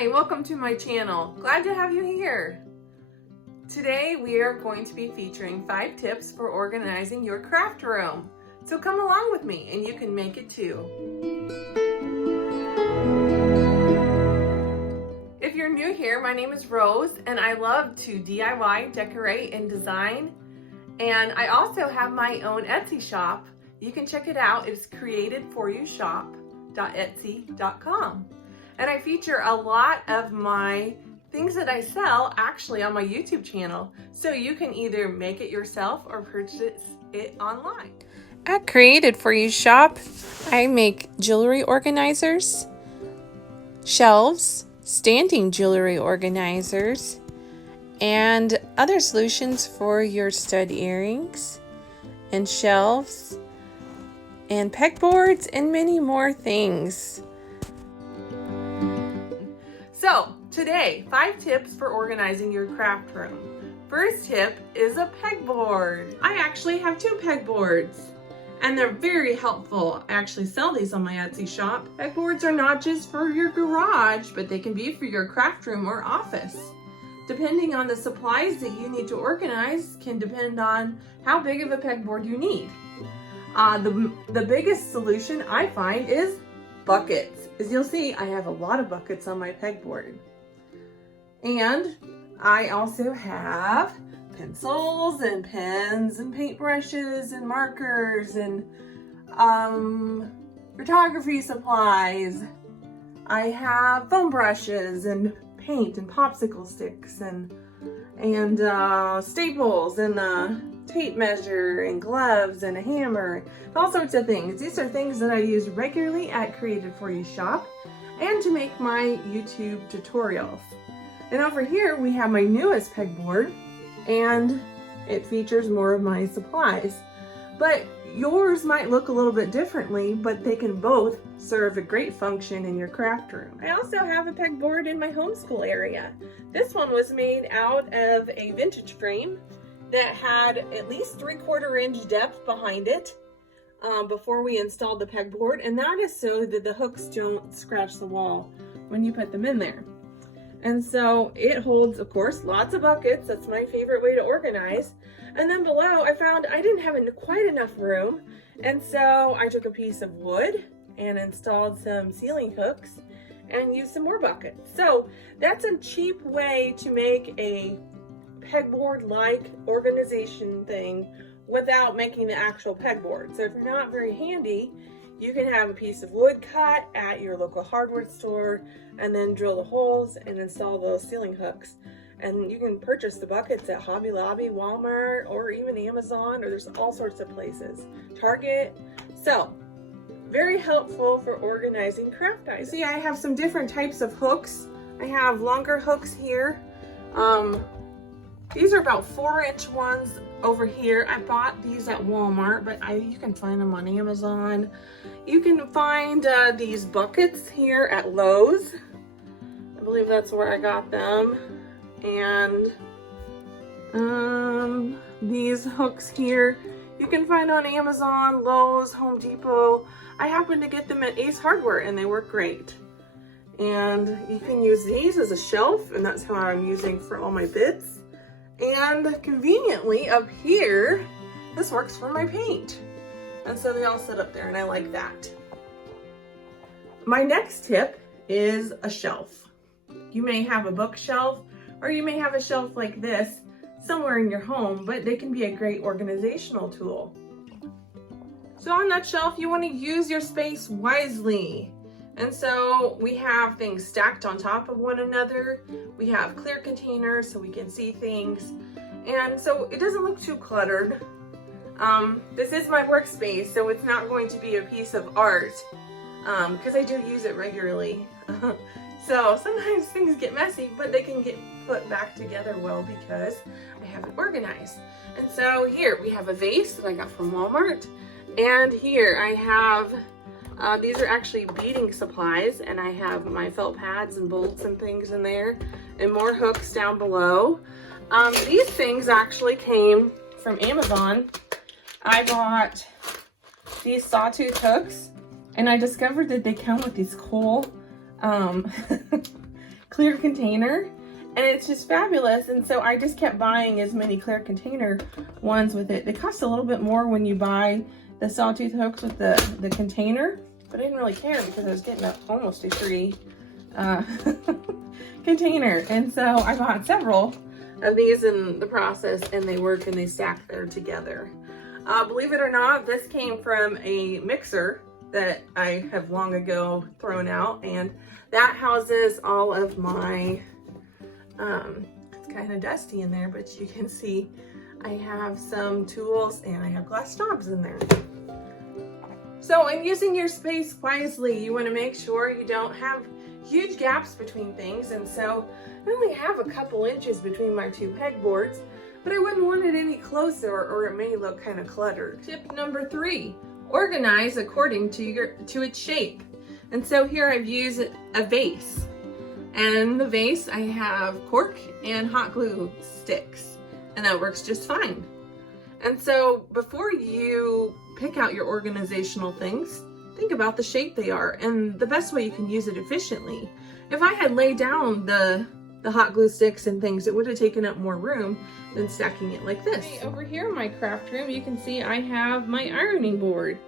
Hi, welcome to my channel. Glad to have you here. Today we are going to be featuring 5 tips for organizing your craft room. So come along with me and you can make it too. If you're new here, my name is Rose and I love to DIY, decorate, and design. And I also have my own Etsy shop. You can check it out. It's createdforyoushop.etsy.com. And I feature a lot of my things that I sell actually on my YouTube channel. So you can either make it yourself or purchase it online. At Created For You Shop, I make jewelry organizers, shelves, standing jewelry organizers, and other solutions for your stud earrings and shelves and pegboards and many more things. So today, 5 tips for organizing your craft room. First tip is a pegboard. I actually have 2 pegboards and they're very helpful. I actually sell these on my Etsy shop. Pegboards are not just for your garage, but they can be for your craft room or office. Depending on the supplies that you need to organize can depend on how big of a pegboard you need. The biggest solution I find is buckets. As you'll see, I have a lot of buckets on my pegboard. And I also have pencils and pens and paintbrushes and markers and photography supplies. I have foam brushes and paint and popsicle sticks and staples and tape measure and gloves and a hammer, all sorts of things. These are things that I use regularly at Created For You Shop and to make my YouTube tutorials. And over here we have my newest pegboard and it features more of my supplies. But yours might look a little bit differently, but they can both serve a great function in your craft room. I also have a pegboard in my homeschool area. This one was made out of a vintage frame that had at least 3/4 inch depth behind it before we installed the pegboard, and that is so that the hooks don't scratch the wall when you put them in there. And so it holds, of course, lots of buckets. That's my favorite way to organize. And then below, I found I didn't have quite enough room, and so I took a piece of wood and installed some ceiling hooks and used some more buckets. So that's a cheap way to make a pegboard-like organization thing without making the actual pegboard. So if you're not very handy, you can have a piece of wood cut at your local hardware store and then drill the holes and install those ceiling hooks. And you can purchase the buckets at Hobby Lobby, Walmart, or even Amazon, or there's all sorts of places. Target. So very helpful for organizing craft items. See, I have some different types of hooks. I have longer hooks here. These are about 4-inch ones over here. I bought these at Walmart, but you can find them on Amazon. You can find these buckets here at Lowe's. I believe that's where I got them. And these hooks here, you can find on Amazon, Lowe's, Home Depot. I happened to get them at Ace Hardware and they work great. And you can use these as a shelf, and that's how I'm using for all my bits. And conveniently up here, this works for my paint. And so they all sit up there and I like that. My next tip is a shelf. You may have a bookshelf or you may have a shelf like this somewhere in your home, but they can be a great organizational tool. So on that shelf, you want to use your space wisely. And so we have things stacked on top of one another. We have clear containers so we can see things. And so it doesn't look too cluttered. This is my workspace, so it's not going to be a piece of art because I do use it regularly. So sometimes things get messy, but they can get put back together well because I have it organized. And so here we have a vase that I got from Walmart. And here I have these are actually beading supplies, and I have my felt pads and bolts and things in there, and more hooks down below. These things actually came from Amazon. I bought these sawtooth hooks, and I discovered that they come with these cool clear container, and it's just fabulous. And so I just kept buying as many clear container ones with it. They cost a little bit more when you buy the sawtooth hooks with the container, but I didn't really care because I was getting almost a free container. And so I bought several of these in the process, and they work and they stack there together. Believe it or not, this came from a mixer that I have long ago thrown out, and that houses all of my, it's kind of dusty in there, but you can see I have some tools and I have glass knobs in there. So in using your space wisely, you want to make sure you don't have huge gaps between things. And so I only have a couple inches between my two pegboards, but I wouldn't want it any closer or it may look kind of cluttered. Tip number 3, organize according to its shape. And so here I've used a vase, and in the vase I have cork and hot glue sticks, and that works just fine. And so before you pick out your organizational things, think about the shape they are and the best way you can use it efficiently. If I had laid down the hot glue sticks and things, it would have taken up more room than stacking it like this. Okay, over here in my craft room, you can see I have my ironing board.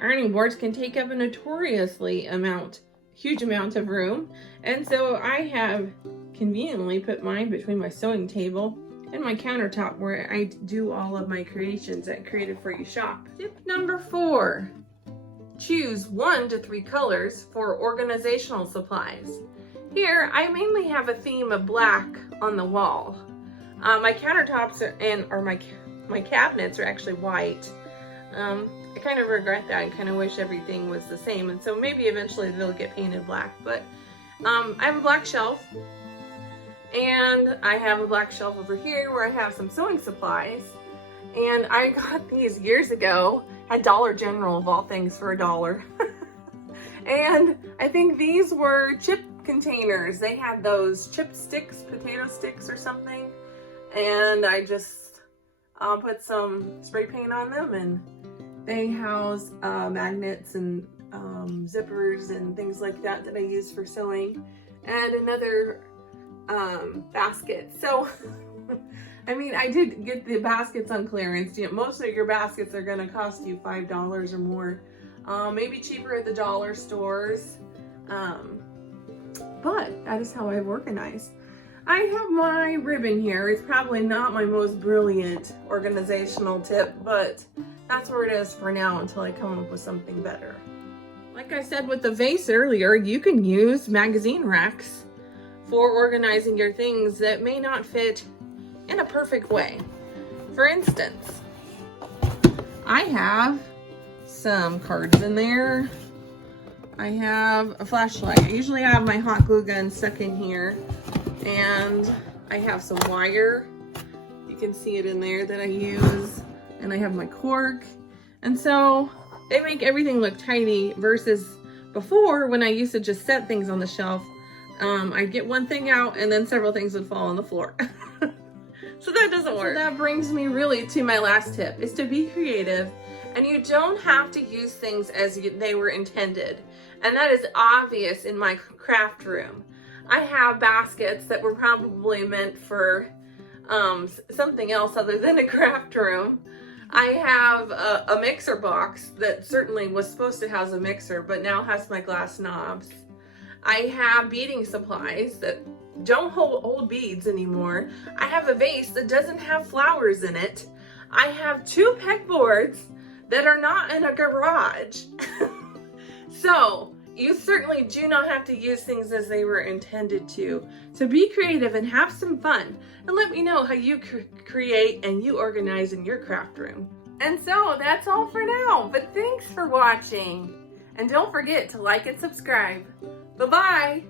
Ironing boards can take up a huge amount of room. And so I have conveniently put mine between my sewing table and my countertop where I do all of my creations at Creative For You Shop. Tip number 4, choose 1 to 3 colors for organizational supplies. Here, I mainly have a theme of black on the wall. My countertops my cabinets are actually white. I kind of regret that and kind of wish everything was the same, and so maybe eventually they'll get painted black. But I have a black shelf, and I have a black shelf over here where I have some sewing supplies, and I got these years ago at Dollar General of all things for $1. And I think these were chip containers. They had those chip sticks, potato sticks or something, and I just put some spray paint on them, and they house magnets and zippers and things like that I use for sewing, and another basket. So I mean, I did get the baskets on clearance. You know, most of your baskets are going to cost you $5 or more, maybe cheaper at the dollar stores, but that is how I've organized. I have my ribbon here. It's probably not my most brilliant organizational tip, but that's where it is for now until I come up with something better. Like I said with the vase earlier, you can use magazine racks for organizing your things that may not fit in a perfect way. For instance, I have some cards in there. I have a flashlight. I usually have my hot glue gun stuck in here, and I have some wire. You can see it in there that I use, and I have my cork. And so they make everything look tidy versus before when I used to just set things on the shelf. I'd get one thing out and then several things would fall on the floor. So that doesn't work. So that brings me really to my last tip, is to be creative, and you don't have to use things as they were intended. And that is obvious in my craft room. I have baskets that were probably meant for something else other than a craft room. I have a mixer box that certainly was supposed to house a mixer, but now has my glass knobs. I have beading supplies that don't hold beads anymore. I have a vase that doesn't have flowers in it. I have 2 pegboards that are not in a garage. So you certainly do not have to use things as they were intended to. So be creative and have some fun, and let me know how you create and you organize in your craft room. And so that's all for now, but thanks for watching. And don't forget to like and subscribe. Bye-bye.